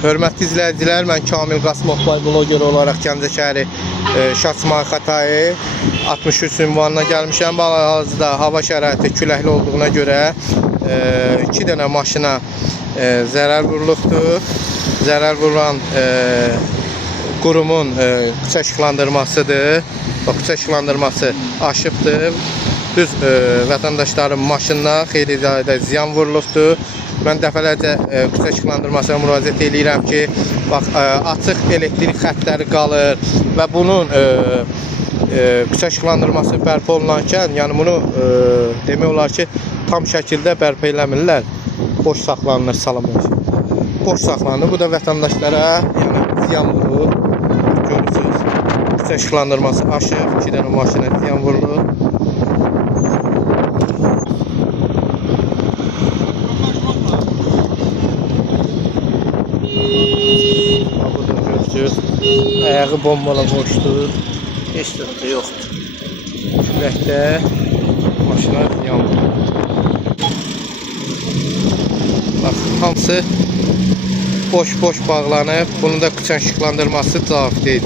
Hörmətli izləyicilər, mən Kamil Qasımov bloger olaraq Gəncə şəhəri Şaçmay Xətai 63 ünvanına gəlmişəm. Hal-hazırda hava şəraiti küləkli olduğuna görə 2 dənə maşına zərər vurulubdur. Zərər vurulan qurumun küçə işıqlandırmasıdır. Küçə işıqlandırması aşıbdır. Düz vətəndaşların maşınına xeyli ziyan vurulubdur. Mən dəfələrcə küçə işıqlandırmasına müraciət edirəm ki, bax, açıq elektrik xəttləri qalır və bunun küçə işıqlandırması bərpa olunarkən, yəni bunu demək olar ki, tam şəkildə bərpa eləmirlər. Boş saxlanılır, salamlar. Boş saxlanılır. Bu da vətəndaşlara ziyan vurur. Görürsünüz, küçə işıqlandırması aşıb, 2 dənə maşına ziyan vurulur. Burada görürsünüz, ayağı bombala boşdur, heç də yoxdur. Küləkdə maşına ziyan vurur. Bax, hamısı boş bağlanıb, bunun da küçə işıqlandırması cavab deyil.